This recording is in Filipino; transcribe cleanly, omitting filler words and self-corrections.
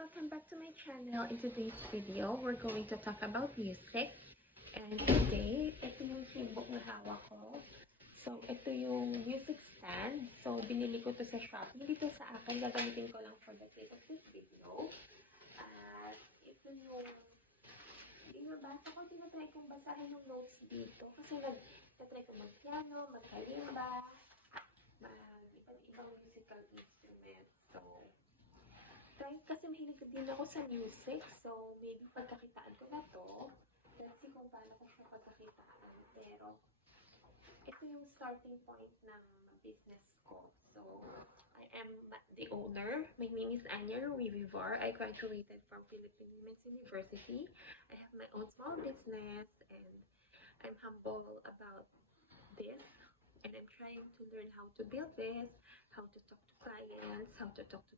welcome back to my channel. In today's video, we're going to talk about music. And today, ito yung hibok na hawak ko. So, ito yung music stand. So, binili ko to sa Shopee. Hindi to sa akin. Gagamitin ko lang for the sake of this video. At ito yung binabasa ko. Tinatry kong basahin yung notes dito. Kasi nagtatry ko mag-piano, mag-kalimba, ibang musical instruments. So, kasi mahilig din ako sa music, so maybe pagkakitaan ko na to. Let's see kung paano ko siya pagkakitaan. Pero, ito yung starting point ng business ko. So, I am the owner. My name is Anya Ruivivar. I graduated from Philippine Women's University. I have my own small business and I'm humble about this. And I'm trying to learn how to build this, how to talk to clients, how to talk to